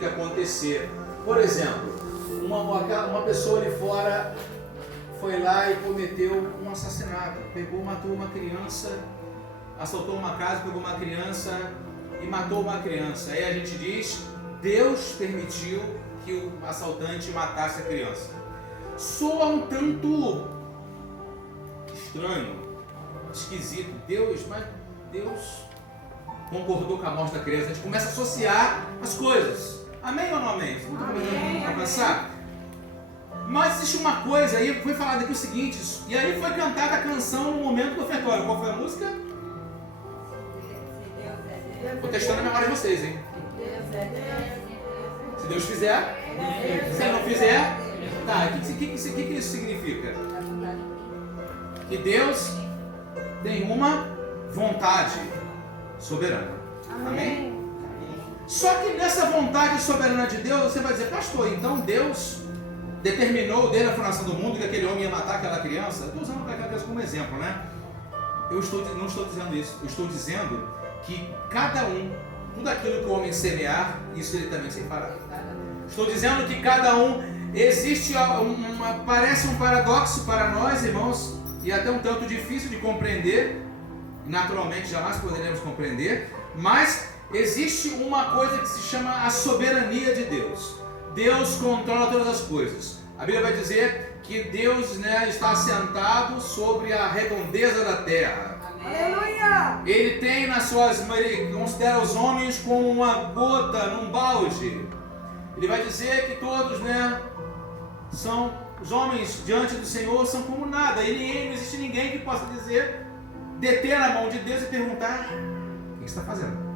que acontecer. Por exemplo, uma pessoa ali fora foi lá e cometeu um assassinato, matou uma criança, assaltou uma casa, pegou uma criança e matou uma criança. Aí a gente diz, Deus permitiu que o assaltante matasse a criança. Soa um tanto estranho, esquisito. Mas Deus concordou com a morte da criança. A gente começa a associar as coisas. Amém ou não amém? Vocês estão começando a pensar? Mas existe uma coisa, aí foi falado aqui o seguinte, e aí foi cantada a canção no momento do ofertório. Qual foi a música? Vou testando a memória de vocês, hein? Se Deus fizer, se Ele não fizer, tá, o que isso significa? Que Deus tem uma vontade soberana. Amém? Só que nessa vontade soberana de Deus, você vai dizer, pastor, então Deus determinou desde a fundação do mundo que aquele homem ia matar aquela criança? Eu estou usando aquela criança como exemplo, né? Não estou dizendo isso. Eu estou dizendo que cada um, tudo aquilo que o homem semear, isso ele também se fará. Estou dizendo que cada um, existe parece um paradoxo para nós, irmãos, e até um tanto difícil de compreender, naturalmente jamais poderemos compreender, mas existe uma coisa que se chama a soberania de Deus. Deus controla todas as coisas. A Bíblia vai dizer que Deus, está assentado sobre a redondeza da terra. Aleluia! Ele tem ele considera os homens como uma gota num balde. Ele vai dizer que todos, são os homens diante do Senhor são como nada. E não existe ninguém que possa deter a mão de Deus e perguntar: o que você está fazendo?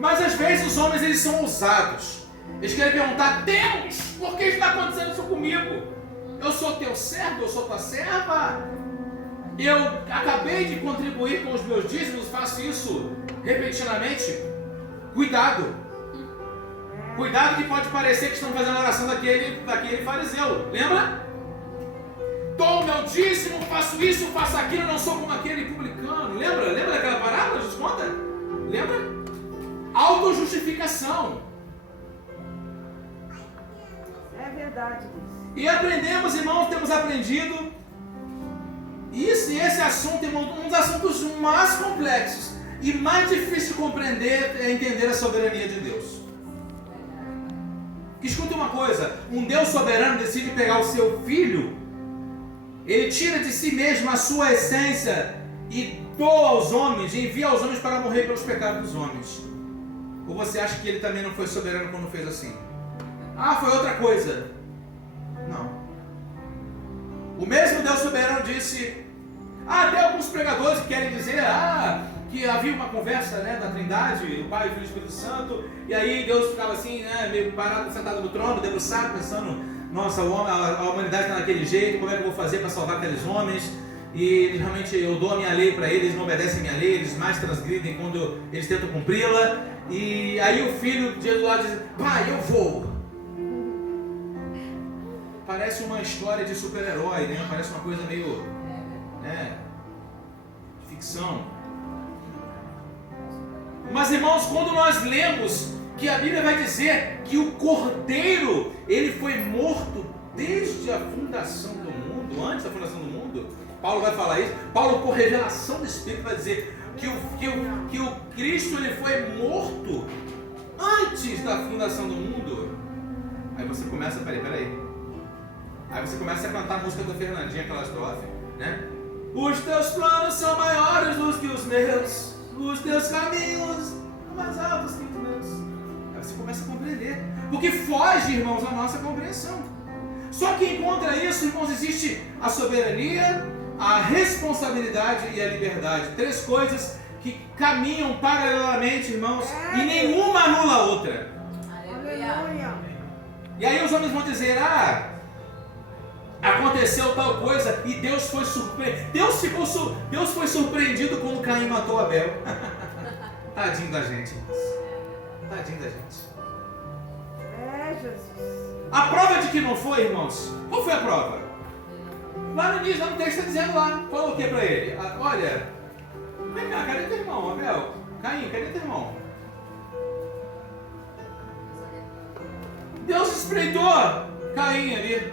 Mas às vezes os homens eles são ousados. Eles querem perguntar: Deus, por que está acontecendo isso comigo? Eu sou teu servo, eu sou tua serva. Eu acabei de contribuir com os meus dízimos, faço isso repetidamente. Cuidado. Cuidado que pode parecer que estão fazendo a oração daquele fariseu. Lembra? Dou o meu dízimo, faço isso, faço aquilo, não sou como aquele publicano. Lembra daquela parábola? Jesus conta? Lembra? Autojustificação. É verdade. E aprendemos, irmãos, temos aprendido. Isso e esse assunto, irmão, um dos assuntos mais complexos e mais difíceis de compreender é entender a soberania de Deus. Escuta uma coisa, um Deus soberano decide pegar o seu filho, ele tira de si mesmo a sua essência e doa aos homens, envia aos homens para morrer pelos pecados dos homens. Ou você acha que ele também não foi soberano quando fez assim? Ah, foi outra coisa. Não. O mesmo Deus soberano disse... tem alguns pregadores que querem dizer que havia uma conversa da Trindade, o Pai, o Filho e o Espírito Santo, e aí Deus ficava assim, meio parado, sentado no trono, debruçado, pensando: nossa, a humanidade está daquele jeito, como é que eu vou fazer para salvar aqueles homens? E realmente eu dou a minha lei para eles, não obedecem a minha lei, eles mais transgridem quando eles tentam cumpri-la. E aí o filho de do lado diz: pai, eu vou. Parece uma história de super-herói, Parece uma coisa meio, ficção. Mas, irmãos, quando nós lemos que a Bíblia vai dizer que o Cordeiro, ele foi morto desde a fundação do mundo, antes da fundação do mundo, Paulo vai falar isso. Paulo, por revelação do Espírito, vai dizer que o Cristo ele foi morto antes da fundação do mundo. Aí você começa, peraí. Aí você começa a cantar a música do Fernandinho, aquela estrofe, Os teus planos são maiores do que os meus, os teus caminhos são mais altos que os meus. Aí você começa a compreender, porque foge, irmãos, à nossa compreensão. Só que contra isso, irmãos, existe a soberania, a responsabilidade e a liberdade. Três coisas que caminham paralelamente, irmãos, e nenhuma anula a outra. Aleluia. E aí os homens vão dizer: aconteceu tal coisa e Deus foi surpreendido. Deus foi surpreendido quando Caim matou Abel. Tadinho da gente, irmãos. Tadinho da gente. Jesus. A prova de que não foi, irmãos, qual foi a prova? Lá no início, lá no texto está dizendo lá, falou o que para ele? Olha, vem cá, cadê teu irmão, Abel? Caim, cadê teu irmão? Deus espreitou Caim ali.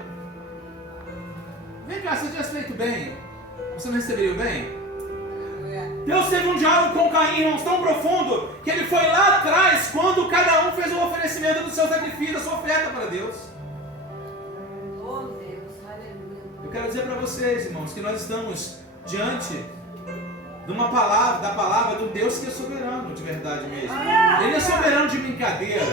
Vem cá, se eu tivesse feito bem, você não receberia o bem? Deus teve um diálogo com Caim, irmãos, tão profundo, que ele foi lá atrás, quando cada um fez o oferecimento do seu sacrifício, da sua oferta para Deus. Oh, Deus, aleluia. Eu quero dizer para vocês, irmãos, que nós estamos diante de uma palavra, da palavra de um Deus que é soberano de verdade mesmo. Ele é soberano de brincadeira.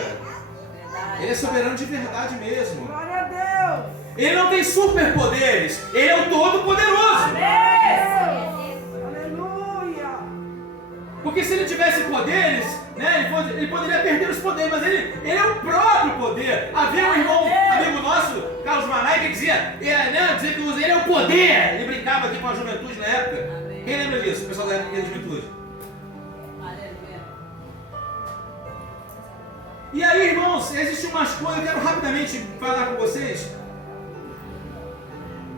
Ele é soberano de verdade mesmo. Glória a Deus. Ele não tem superpoderes. Ele é o Todo-Poderoso. Aleluia. Porque se ele tivesse poderes, né, ele poderia perder os poderes, mas ele é o próprio poder. Havia um irmão, amigo nosso, Carlos Manai, que dizia que ele é o poder. Ele brincava aqui com a juventude na época. Quem lembra disso? O pessoal da época da juventude. Aleluia. E aí, irmãos, existem umas coisas, eu quero rapidamente falar com vocês.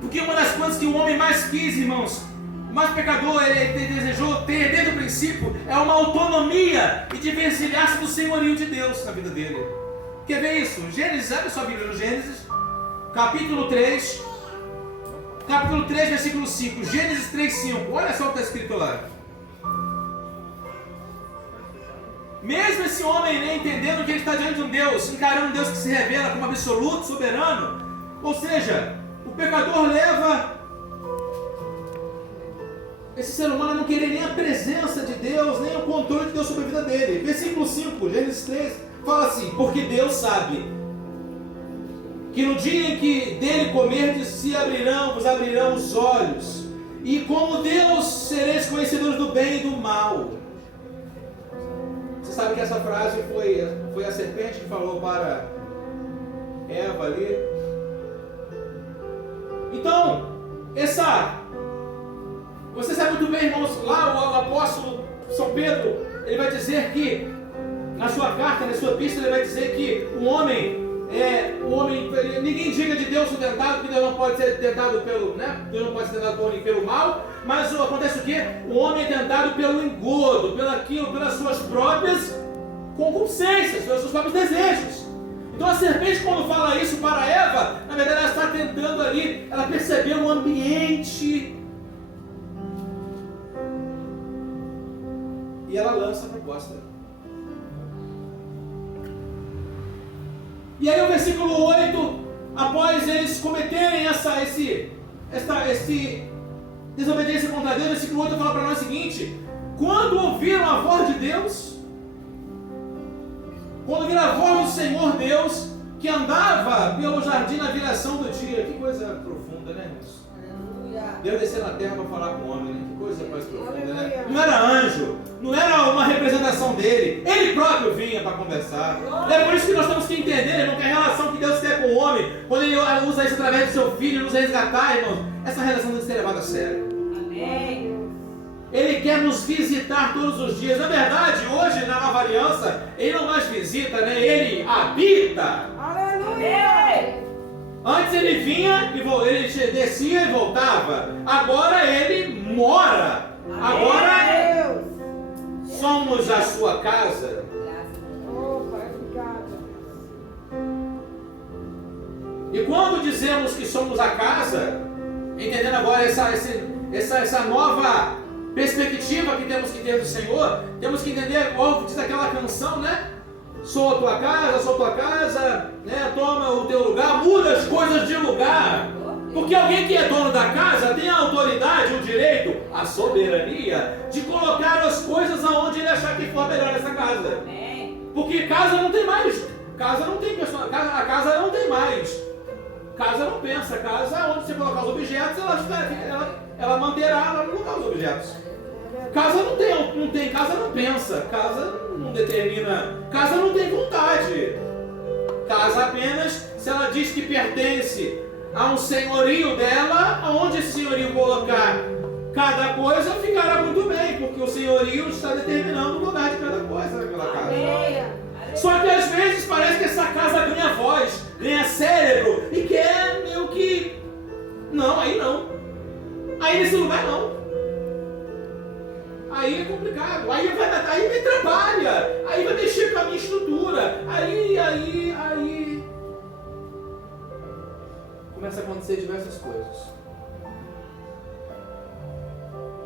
Porque uma das coisas que o homem mais quis, irmãos, o mais pecador, ele desejou ter desde o princípio, é uma autonomia e desvencilhar-se do senhorio de Deus na vida dele. Quer ver isso? Gênesis, abre sua Bíblia no Gênesis, capítulo 3, versículo 5. Gênesis 3, 5. Olha só o que está escrito lá. Mesmo esse homem, né, entendendo que ele está diante de um Deus, encarando um Deus que se revela como absoluto, soberano, ou seja, o pecador leva esse ser humano a não querer nem a presença de Deus, nem o controle de Deus sobre a vida dele. Versículo 5, Gênesis 3, fala assim: porque Deus sabe que no dia em que dele comerdes, vos abrirão os olhos, e como Deus sereis conhecedores do bem e do mal. Você sabe que essa frase foi a serpente que falou para Eva ali. Então, você sabe muito bem, irmãos, lá o apóstolo São Pedro, ele vai dizer que, na sua carta, na sua epístola, ele vai dizer que o homem, ninguém diga de Deus o tentado, que Deus não pode ser tentado Deus não pode ser tentado pelo mal, mas acontece o quê? O homem é tentado pelo engodo, pelas suas próprias concupiscências, pelos seus próprios desejos. Então a serpente, quando fala isso para Eva, na verdade ela está tentando ali, ela percebeu o ambiente, e ela lança a proposta. E aí o versículo 8, após eles cometerem essa desobediência contra Deus, o versículo 8 fala para nós o seguinte: quando ouviram a voz de Deus, quando ouviram a voz do Senhor Deus, que andava pelo jardim na viração do dia. Que coisa profunda, né, irmãos? Deus desceu na terra para falar com o homem, né? Que coisa mais profunda, né? Não era anjo, não era uma representação dele, ele próprio vinha para conversar. É por isso que nós temos que entender, irmão, que a relação que Deus tem com o homem, quando ele usa isso através do seu filho, nos resgatar, irmão, essa relação deve ser levada a sério. Amém. Ele quer nos visitar todos os dias. Na verdade, hoje na Nova Aliança, ele não mais visita, né? Ele habita. Aleluia. Antes ele vinha, ele descia e voltava. Agora ele mora. Agora somos a sua casa. E quando dizemos que somos a casa, entendendo agora essa nova perspectiva que temos que ter do Senhor, temos que entender, como diz aquela canção, né? Sou a tua casa, né? Toma o teu lugar, muda as coisas de lugar. Porque alguém que é dono da casa tem a autoridade, o direito, a soberania de colocar as coisas aonde ele achar que for melhor nessa casa. Porque casa não tem mais. Casa não tem pessoa. A casa não tem mais. Casa não pensa. Casa, onde você colocar os objetos, ela manterá no lugar os objetos. Casa não tem, casa não pensa, casa não determina, casa não tem vontade. Casa apenas, se ela diz que pertence a um senhorio dela, aonde esse senhorio colocar cada coisa, ficará muito bem, porque o senhorio está determinando o lugar de cada coisa naquela casa. Só que às vezes parece que essa casa ganha voz, ganha cérebro e quer meio que... Não, aí não. Aí nesse lugar não. Aí é complicado, aí me trabalha, aí vai mexer com a minha estrutura, aí acontecer diversas coisas.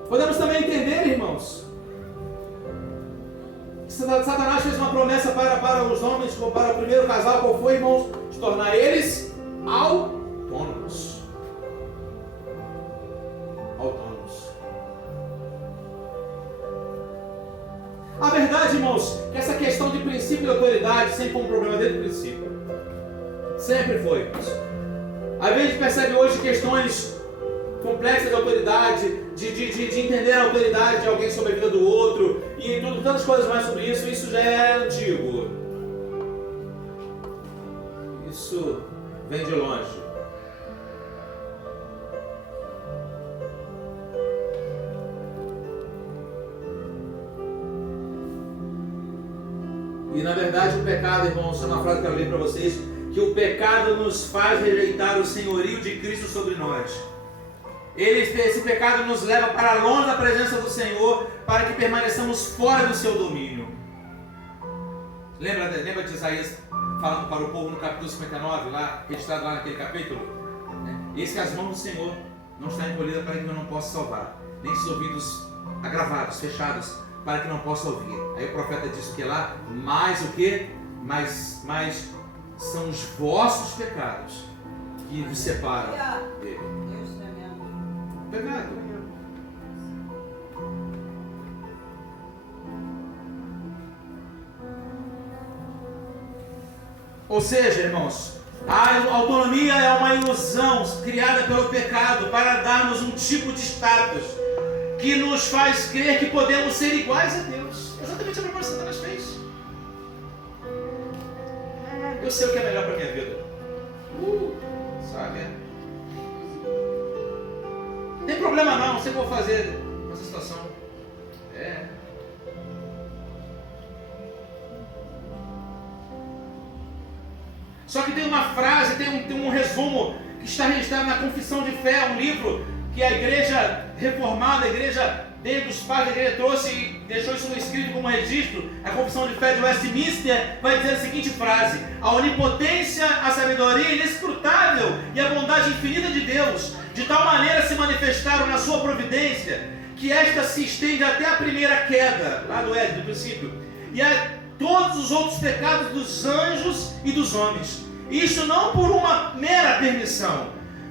Podemos também entender, irmãos, que Satanás fez uma promessa para os homens, para o primeiro casal, qual foi, irmãos? De tornar eles autônomos. Autônomos. A verdade, irmãos, que essa questão de princípio e autoridade sempre foi um problema desde o princípio. Sempre foi. Às vezes a gente percebe hoje questões complexas de autoridade, de entender a autoridade de alguém sobre a vida do outro, e tantas coisas mais sobre isso. Isso já é antigo. Isso vem de longe. E na verdade o pecado, irmãos, é uma frase que eu li para vocês, que o pecado nos faz rejeitar o senhorio de Cristo sobre nós. Esse pecado nos leva para longe da presença do Senhor, para que permaneçamos fora do seu domínio. Lembra de Isaías falando para o povo no capítulo 59, lá, registrado lá naquele capítulo? Eis que as mãos do Senhor não estão encolhidas para que eu não possa salvar, nem os ouvidos agravados, fechados, para que não possa ouvir. Aí o profeta disse que lá, mais o que? Mais são os vossos pecados que vos separam dele. Pecado. Ou seja, irmãos, a autonomia é uma ilusão criada pelo pecado para dar-nos um tipo de status que nos faz crer que podemos ser iguais a Deus. Exatamente a proposta que Satanás fez. Eu sei o que é melhor para a minha vida. Sabe? Não tem problema não sei o que eu vou fazer nessa situação. Só que tem uma frase, tem um resumo que está registrado na Confissão de Fé, um livro que a igreja reformada, a igreja desde os pais da igreja trouxe e deixou isso escrito como registro. A Confissão de Fé de Westminster vai dizer a seguinte frase: a onipotência, a sabedoria inescrutável e a bondade infinita de Deus de tal maneira se manifestaram na sua providência, que esta se estende até a primeira queda, lá do Éden, do princípio, e a todos os outros pecados dos anjos e dos homens. Isso não por uma mera permissão,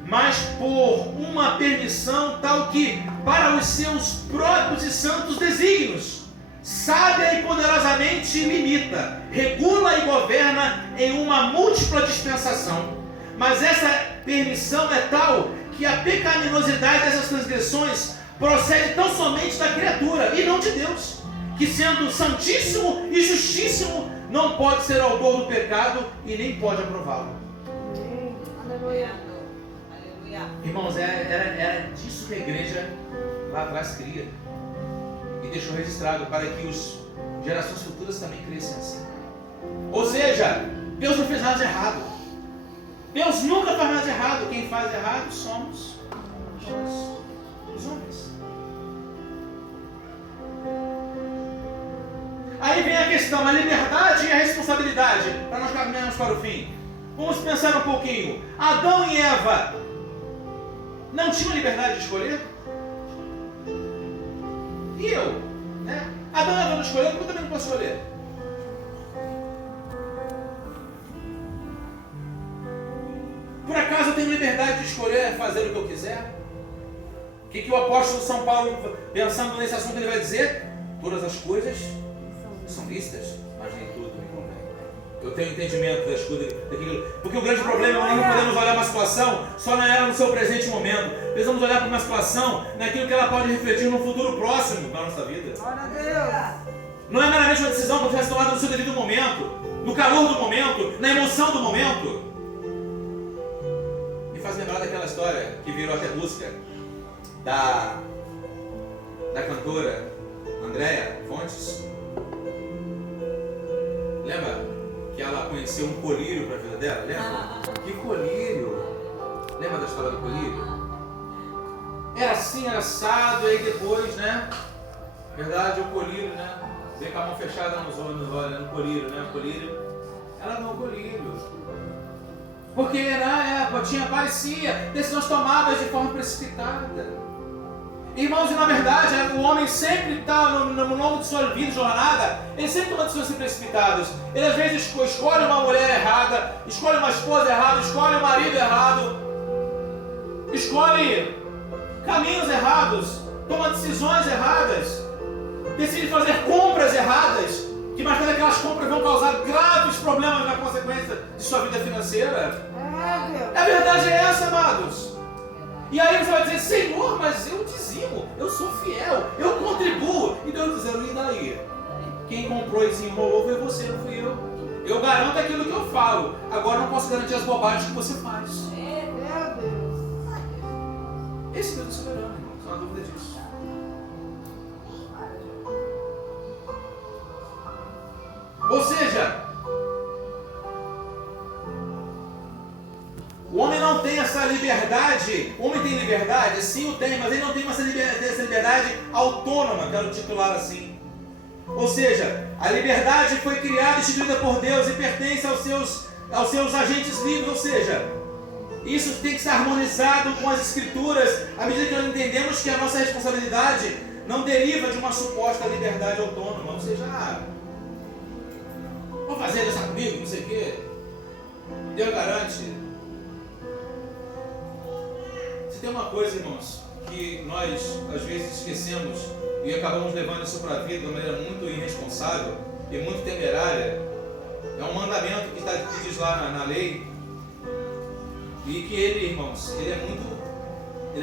mas por uma permissão tal que, para os seus próprios e santos desígnios, sábia e poderosamente limita, regula e governa em uma múltipla dispensação. Mas essa permissão é tal que a pecaminosidade dessas transgressões procede tão somente da criatura e não de Deus, que sendo santíssimo e justíssimo, não pode ser autor do pecado e nem pode aprová-lo. Aleluia. Irmãos, era disso que a igreja lá atrás cria e deixou registrado para que as gerações futuras também cresçam assim. Ou seja, Deus não fez nada de errado. Deus nunca faz nada de errado. Quem faz errado somos nós, os homens. Aí vem a questão, a liberdade e a responsabilidade, para nós caminharmos para o fim. Vamos pensar um pouquinho. Adão e Eva não tinham liberdade de escolher? E eu? Né? Adão e Eva não escolheram, porque eu também não posso escolher. Por acaso eu tenho liberdade de escolher fazer o que eu quiser? O que o apóstolo São Paulo, pensando nesse assunto, ele vai dizer? Todas as coisas são lícitas, mas nem tudo me convém. Eu tenho entendimento das coisas, daquilo. Porque o grande problema é que nós não podemos olhar uma situação só nela no seu presente momento. Precisamos olhar para uma situação naquilo que ela pode refletir no futuro próximo da nossa vida. Glória a Deus. Não é meramente uma decisão que deve ser tomada no seu devido momento, no calor do momento, na emoção do momento. Me faz lembrar daquela história que virou até música da cantora Andréa Fontes. Lembra que ela conheceu um colírio para a vida dela? Lembra? Que colírio? Lembra da história do colírio? Era assim, era assado, e aí depois, né? Na verdade, o colírio, né? Vem com a mão fechada nos olhos, no colírio, né? O colírio. Ela não, o colírio. Porque na época parecia decisões tomadas de forma precipitada. Irmãos, e na verdade, o homem sempre está no longo de sua vida, jornada, ele sempre toma decisões precipitadas. Ele às vezes escolhe uma mulher errada, escolhe uma esposa errada, escolhe um marido errado, escolhe caminhos errados, toma decisões erradas, decide fazer compras erradas, que mais tarde aquelas compras vão causar graves problemas na consequência de sua vida financeira. A verdade é essa, amados. E aí você vai dizer, Senhor, mas eu dizimo, eu sou fiel, eu contribuo. E Deus dizendo, e daí? Quem comprou e desenrolou foi você, não fui eu. Eu garanto aquilo que eu falo. Agora não posso garantir as bobagens que você faz. Meu Deus. Esse Deus é soberano, irmão, não há dúvida disso. Ou seja, o homem não tem essa liberdade. O homem tem liberdade? Sim, o tem, mas ele não tem essa liberdade autônoma, quero titular assim. Ou seja, a liberdade foi criada e instituída por Deus e pertence aos seus agentes livres. Ou seja, isso tem que ser harmonizado com as Escrituras, à medida que nós entendemos que a nossa responsabilidade não deriva de uma suposta liberdade autônoma. Ou seja, vou fazer isso comigo, não sei o quê. Deus garante. Tem uma coisa, irmãos, que nós às vezes esquecemos e acabamos levando isso para a vida de uma maneira muito irresponsável e muito temerária. É um mandamento que diz lá na lei, e que ele, irmãos, ele é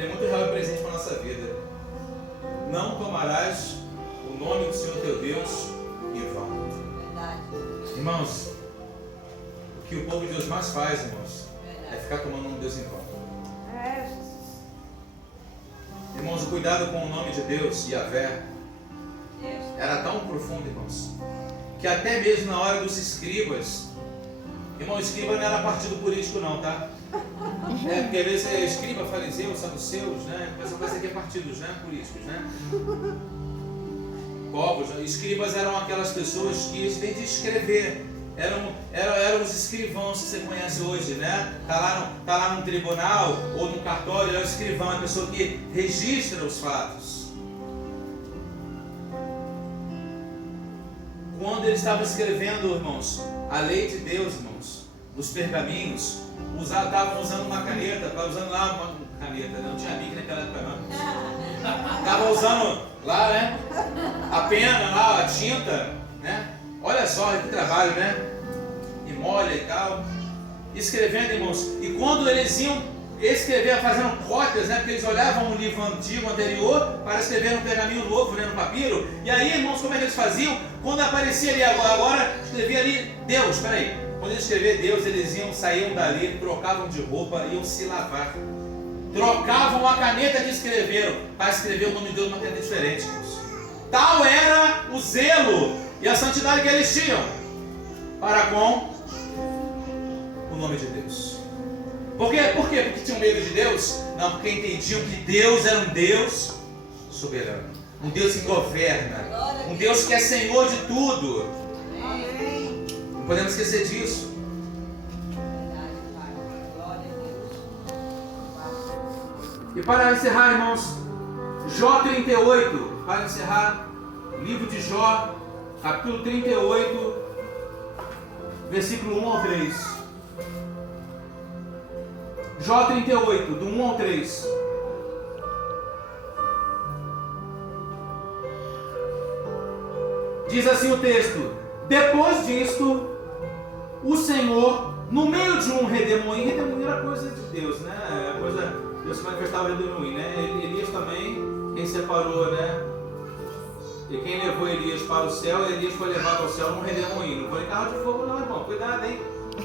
muito real e presente para a nossa vida. Não tomarás o nome do Senhor teu Deus em vão. Irmãos, o que o povo de Deus mais faz, irmãos, é ficar tomando o nome de Deus em vão. Irmãos, o cuidado com o nome de Deus, Yahvé, era tão profundo, irmãos, que até mesmo na hora dos escribas, irmão, escriba não era partido político não, tá? Porque às vezes é escriba, fariseu, saduceus, né? Mas parece que é partidos, né? Políticos, né? Povos, né? Escribas eram aquelas pessoas que têm de escrever. Eram os escrivãos que você conhece hoje, né? Tá lá no tribunal ou no cartório, é o escrivão, é a pessoa que registra os fatos. Quando ele estava escrevendo, irmãos, a lei de Deus, irmãos, os pergaminhos, estavam usando uma caneta, estavam usando lá uma caneta, não tinha bico naquela época não. Estavam usando lá, né? A pena lá, a tinta, né? Olha só que trabalho, né? E molha e tal. Escrevendo, irmãos. E quando eles iam escrever, fazendo cópias, né? Porque eles olhavam o livro antigo, anterior, para escrever no pergaminho novo, né? No papiro. E aí, irmãos, como é que eles faziam? Quando aparecia ali, agora escrevia ali Deus, peraí. Quando eles escreviam Deus, eles saíam dali, trocavam de roupa, iam se lavar. Trocavam a caneta que escreveram para escrever o nome de Deus numa caneta diferente, irmãos. Tal era o zelo e a santidade que eles tinham para com o nome de Deus. Por quê? Porque tinham medo de Deus? Não, porque entendiam que Deus era um Deus soberano, um Deus que governa, um Deus que é Senhor de tudo. Amém. Não podemos esquecer disso. E para encerrar, irmãos, Jó 38, para encerrar, livro de Jó, capítulo 38, versículo 1 ao 3. Jó 38, do 1 ao 3. Diz assim o texto: depois disto, o Senhor, no meio de um redemoinho era coisa de Deus, né? Deus se manifestava redemoinho, né? Elias também, quem separou, né? E quem levou Elias para o céu, Elias foi levado ao céu num redemoinho. Não foi em carro de fogo não, irmão. Cuidado, hein?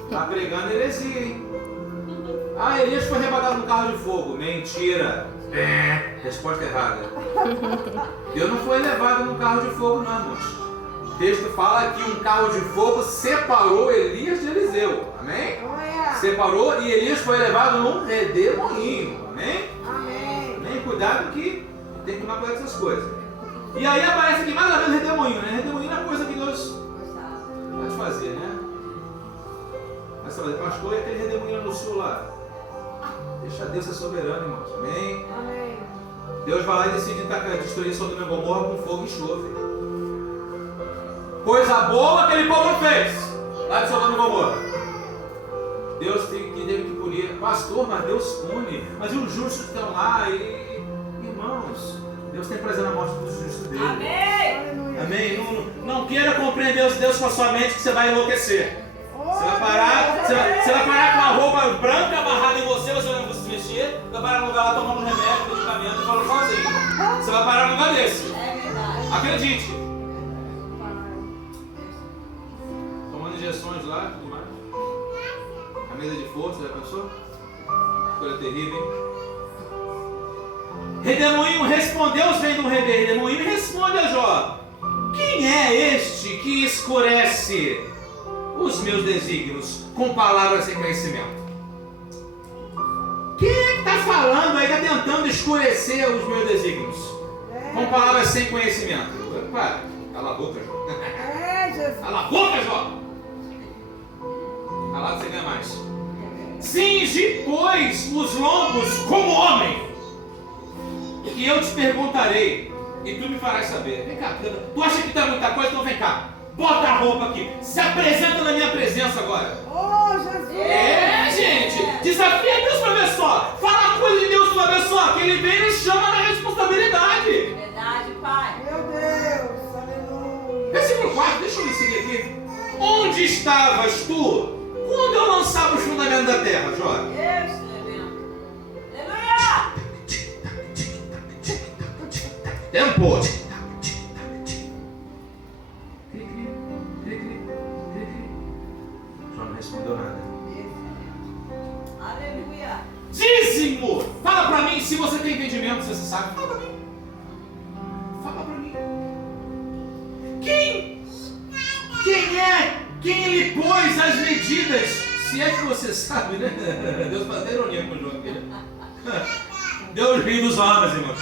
Tá pregando heresia, hein? Elias foi arrebatado no carro de fogo. Mentira. Resposta errada. Deus não foi levado no carro de fogo não, irmãos. O texto fala que um carro de fogo separou Elias de Eliseu. Amém? Separou e Elias foi levado num redemoinho. Amém? Amém? Cuidado que tem que tomar cuidado com essas coisas. E aí aparece aqui mais uma vez redemoinho, né? Redemoinho é coisa que Deus pode fazer, né? Aí você vai dizer, pastor, e aquele redemoinho no sul lá? Deixa Deus ser soberano, irmãos. Amém? Amém. Deus vai lá e decide destruir Sodoma e Gomorra com fogo e enxofre. Coisa boa que aquele povo não fez lá de Sodoma e Gomorra. Deus teve que punir. Pastor, mas Deus pune. Mas e os justos que estão lá? E, irmãos, Deus tem prazer na morte dos justos dele. Amém. Amém? Não queira compreender os Deus com a sua mente que você vai enlouquecer. Você vai parar com a roupa branca amarrada em você, você não vai se mexer, vai parar no lugar lá tomando um remédio, medicamento e falando sozinho. Você vai parar no lugar desse. É verdade. Acredite. Tomando injeções lá e tudo mais. Camisa de força, já pensou? Coisa terrível, hein? Redemoinho respondeu os vem do redemoinho e responde a Jó: quem é este que escurece os meus desígnios com palavras sem conhecimento? Quem é que está falando aí, está tentando escurecer os meus desígnios com palavras sem conhecimento? Para, cala a boca, Jó. Jesus. Cala a boca, Jó. Calado você ganha mais. Cinge, pois, os lombos como homem, e eu te perguntarei, e tu me farás saber. Vem cá, tu acha que tá muita coisa? Então vem cá. Bota a roupa aqui. Se apresenta na minha presença agora. Oh, Jesus. É, gente. Desafia Deus para ver só. Fala a coisa de Deus para ver só. Que Ele vem e nos chama na responsabilidade. Verdade, Pai. Meu Deus. Aleluia. Versículo 4, deixa eu me seguir aqui. Onde estavas tu quando eu lançava os fundamentos da terra, Jó? Eu estou vendo. Aleluia. Tempo. Jó não respondeu nada. Aleluia. Dízimo! Fala pra mim se você tem entendimento, se você sabe. Fala pra mim. Fala pra mim. Quem lhe pôs as medidas? Se é que você sabe, né? Deus faz ironia com o João aqui, né? Deus ri dos homens, irmão.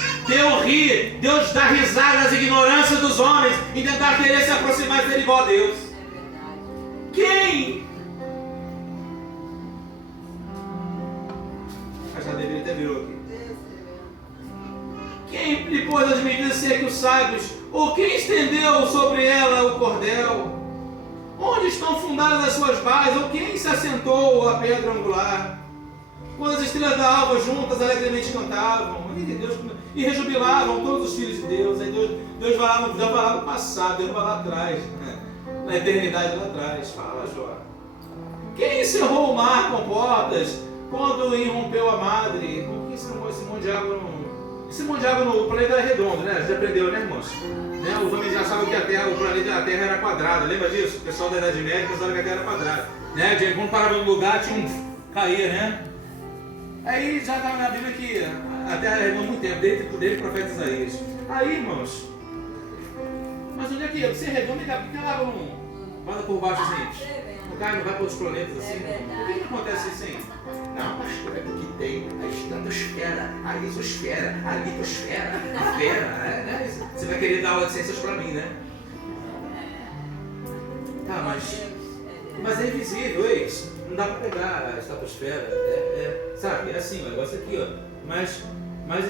Deus dá risada das ignorâncias dos homens e tentar querer se aproximar e ser igual a Deus. É verdade. Quem? Mas já deveria ter virou aqui. Quem lhe pôs as medidas se é que os sábios? Ou quem estendeu sobre ela o cordel? Onde estão fundadas as suas bases? Ou quem se assentou a pedra angular? Quando as estrelas da alva juntas alegremente cantavam e rejubilavam todos os filhos de Deus. Aí Deus vai lá no passado, Deus vai lá atrás, né? Na eternidade lá atrás. Fala, Jó. Quem encerrou o mar com portas quando irrompeu a madre? Por que esse monte de água não... Esse monte de água no planeta era redondo, né? Já aprendeu, né, irmãos? Né? Os homens já sabem que o planeta da Terra era quadrado. Lembra disso? O pessoal da Idade Média pensava que a Terra era quadrada. Né? Quando parava no lugar, tinha caía, né? Aí já estava na Bíblia que a Terra era redonda há muito tempo, desde o profeta Isaías. Aí, irmãos, mas onde é que é? Você é redondo, por que a água não vai por baixo assim? O cara não vai para outros planetas assim? Por que não acontece assim? Não, pastor, é porque tem a estratosfera, a isosfera, a litosfera, a fera, né? Você vai querer dar aula de ciências para mim, né? Tá, mas é invisível, é isso. Não dá para pegar a estratosfera, sabe? É assim, o negócio aqui, ó. Mas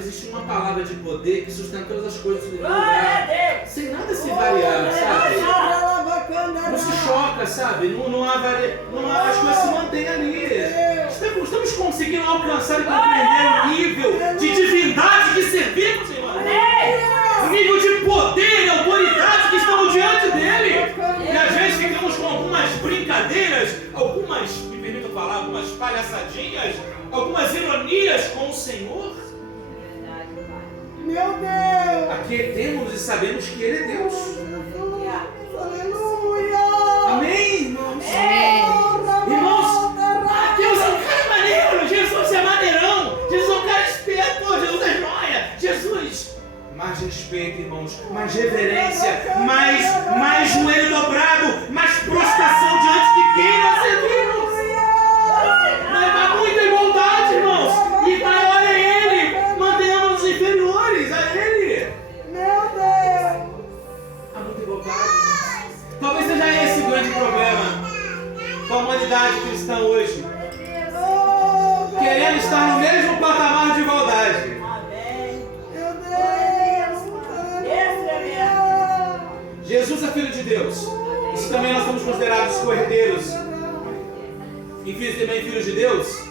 existe uma palavra de poder que sustenta todas as coisas no lugar, sem nada se variar, sabe? Não se choca, sabe? Não há as coisas se mantêm ali. Estamos conseguindo alcançar e compreender o nível de divindade que servimos, irmão. O nível de poder e autoridade que estamos diante dele. E às vezes ficamos com algumas brincadeiras, me permita falar, algumas palhaçadinhas, algumas ironias com o Senhor. Meu Deus. Aqui temos e sabemos que Ele é Deus. Aleluia. Amém, irmãos? Irmãos, Deus é um cara maneiro. Jesus é maneirão. Jesus é um cara esperto. Jesus é joia. Jesus. Mais respeito, irmãos. Mais reverência. Mais joelho dobrado. Mais prostração diante de quem nós servimos. Mas muita igualdade, irmãos. E maior é Ele. Mantenhamos os inferiores a Ele. Meu Deus. Há muita igualdade. Talvez seja esse o grande problema com a comunidade cristã hoje, Oh, querendo estar no mesmo patamar de igualdade. Amém. Meu Deus. Aleluia. Jesus é Filho de Deus. Isso também nós somos considerados co-herdeiros e filhos também filhos de Deus.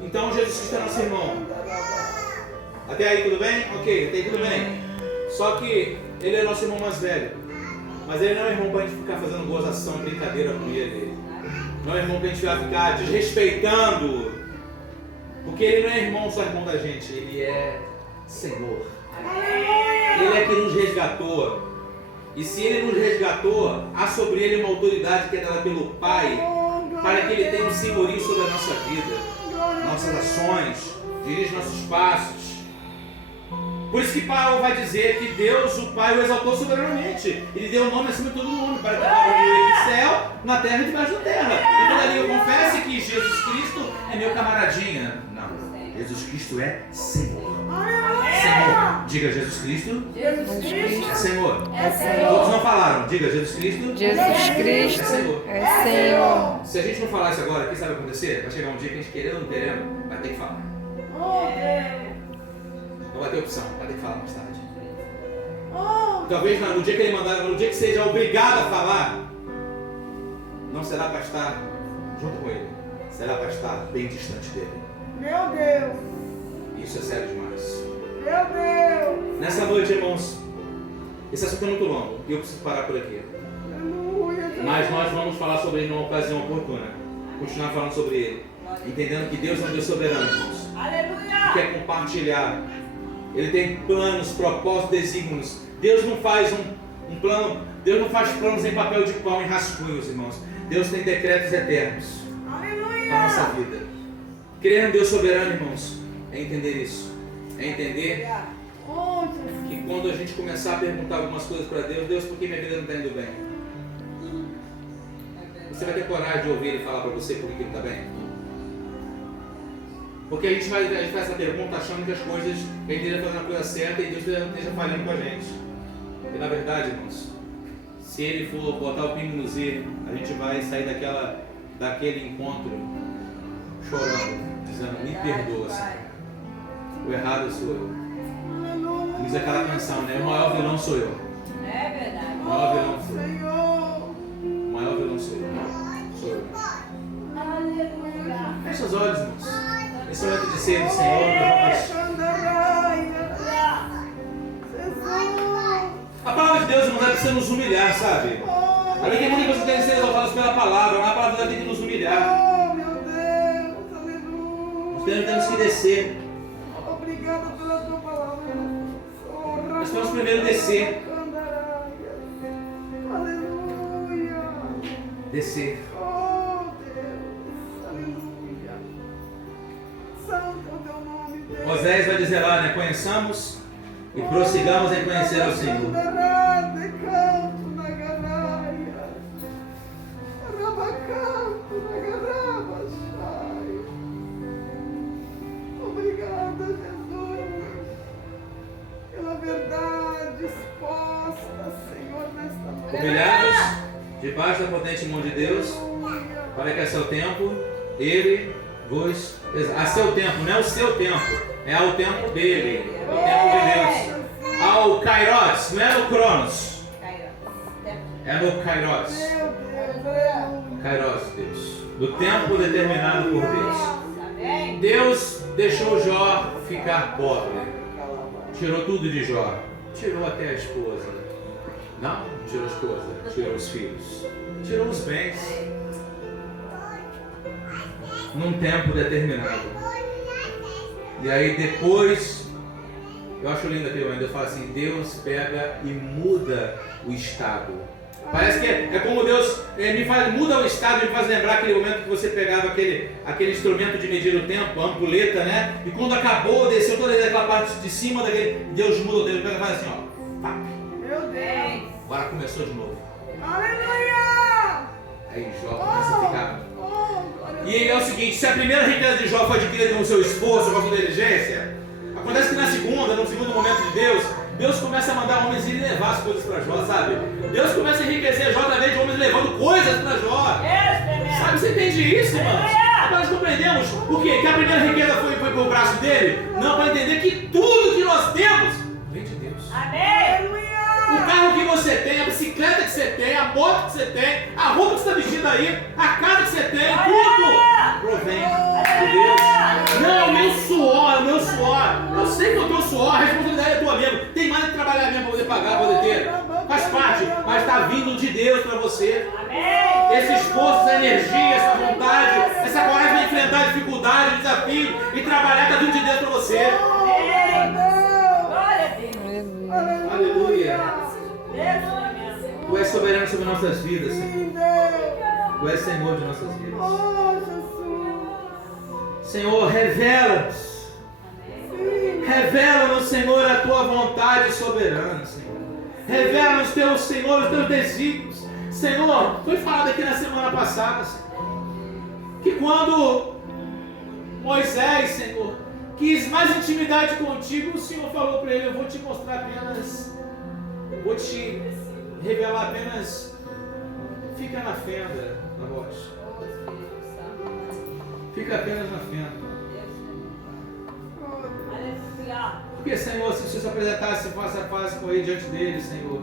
Então Jesus Cristo é nosso irmão. Até aí tudo bem? Ok, até aí tudo bem. Só que ele é nosso irmão mais velho. Mas ele não é irmão para a gente ficar fazendo gozação e brincadeira com ele. Não é irmão para a gente ficar desrespeitando. Porque ele não é irmão, só irmão da gente. Ele é Senhor. Ele é que nos resgatou. E se ele nos resgatou, há sobre ele uma autoridade que é dada pelo Pai, para que ele tenha um senhorio sobre a nossa vida, nossas ações, dirige nossos passos. Por isso que Paulo vai dizer que Deus, o Pai, o exaltou soberanamente. Ele deu o nome acima de todo mundo, para que a palavra dele no céu, na terra e debaixo da terra. E toda língua confesse que Jesus Cristo é meu camaradinha. Não, Jesus Cristo é Senhor. Senhor, diga Jesus Cristo. Jesus Cristo É Senhor. é Todos Senhor. não falaram, diga Jesus Cristo. Jesus Cristo é Senhor. Se a gente não falar isso agora, o que sabe acontecer? Vai chegar um dia que a gente querendo ou não querendo, vai ter que falar. Oh, Deus. Não vai ter opção, vai ter que falar mais tarde. Oh, Talvez no dia que ele mandar, no dia que seja obrigado a falar, não será para estar junto com ele, será para estar bem distante dele. meu Deus. Isso é sério demais. Meu Deus. Nessa noite, irmãos, esse assunto é muito longo e eu preciso parar por aqui. Aleluia. Mas nós vamos falar sobre ele numa ocasião oportuna. Continuar falando sobre ele, entendendo que Deus é um Deus soberano, irmãos. Aleluia. Quer compartilhar. Ele tem planos, propósitos, desígnios. Deus não faz um plano, Deus não faz planos em papel de pão e rascunhos, irmãos. Deus tem decretos eternos para a nossa vida. Crer em Deus soberano, irmãos, é entender isso. É entender Oh, Jesus. que quando a gente começar a perguntar algumas coisas para Deus, Deus, por que minha vida não está indo bem? Você vai ter coragem de ouvir Ele falar para você por que não está bem? Porque a gente faz essa pergunta achando que as coisas, que a gente esteja fazendo a coisa certa e Deus esteja falhando com a gente. E na verdade, irmãos, se Ele for botar o pingo no Z, a gente vai sair daquele encontro chorando, dizendo, me perdoa, Senhor. O errado sou eu. Diz aquela canção, né? O maior vilão sou eu. É verdade. O maior vilão Oh, sou eu. Senhor. O maior vilão sou eu. Sou eu. Aleluia. Fecha os olhos, irmãos. Esse momento de ser do Senhor, nós... A palavra de Deus, irmãos, ela precisa nos humilhar, sabe? Ali tem muitas coisas que devem ser exaltadas pela palavra, mas a palavra dela tem que nos humilhar. Oh, meu Deus, aleluia. Nós temos que descer. Obrigada pela tua palavra. Nós vamos primeiro descer. Aleluia. Descer. Oh, Deus, aleluia. Santo é o teu nome, Deus. Oséias vai dizer lá, né? Conheçamos e prossigamos em conhecer ao Senhor. Canto na ganaia. Rabacanto na garabachai. Obrigada, Jesus, pela verdade exposta, Senhor, nesta noite. Humilhados debaixo da potente mão de Deus, Aleluia. para que a seu tempo Ele vos... A seu tempo, não é o seu tempo, é ao tempo dele, o tempo de Deus. Ao Kairos, não é no Cronos, é no Kairos. Meu Deus, aleluia. Kairos, Deus. Do tempo determinado por Deus. Amém. Deus deixou Jó ficar pobre. Tirou tudo de Jó. Tirou até a esposa. Não, tirou a esposa. Tirou os filhos. Tirou os bens. Num tempo determinado. E aí depois, eu acho lindo aquele momento, eu falo assim, Deus pega e muda o estado. Parece que é como Deus muda o estado e me faz lembrar aquele momento que você pegava aquele instrumento de medir o tempo, a ampuleta, né? E quando acabou, desceu toda aquela parte de cima daquele, Deus muda, Deus pega e faz assim, ó. Pá. Meu Deus. Agora começou de novo. Aleluia. Aí Jó começa a ficar. Glória a E é o seguinte, se a primeira riqueza de Jó foi adquirida com o seu esforço, com a sua diligência, acontece que no segundo momento de Deus começa a mandar homens irem levar as coisas para Jó, sabe? Deus começa a enriquecer Jó através de homens levando coisas para Jó. Sabe, você entende isso, irmãos? Nós compreendemos o quê? Que a primeira riqueza foi para o braço dele? Não, para entender que tudo que nós temos vem de Deus. Amém. O carro que você tem, a bicicleta que você tem, a moto que você tem, a roupa que você está vestindo aí, a casa que você tem, tudo provém de Deus. Não é o meu suor, é o meu suor. Eu sei que é o teu suor, a responsabilidade é tua mesmo. Tem mais que trabalhar mesmo para poder pagar, para poder ter. Faz parte, mas está vindo de Deus para você. Amém. Esse esforço, essa energia, essa vontade, essa coragem de enfrentar dificuldades, desafios e trabalhar está vindo de Deus para você. Amém. Glória a Deus. Aleluia. Deus, Tu és soberano sobre nossas vidas, Senhor. Tu és Senhor de nossas vidas. Senhor, revela-nos. Revela-nos, Senhor, a tua vontade soberana, Senhor. Revela-nos, teu Senhor, os teus desígnios. Senhor, foi falado aqui na semana passada, Senhor, que quando Moisés, Senhor, quis mais intimidade contigo, o Senhor falou para ele: eu vou te mostrar apenas, vou te revelar apenas, fica na fenda da rocha. Fica apenas na fenda. aleluia. Porque, Senhor, se o Senhor se apresentasse face a face com ele diante dele, Senhor,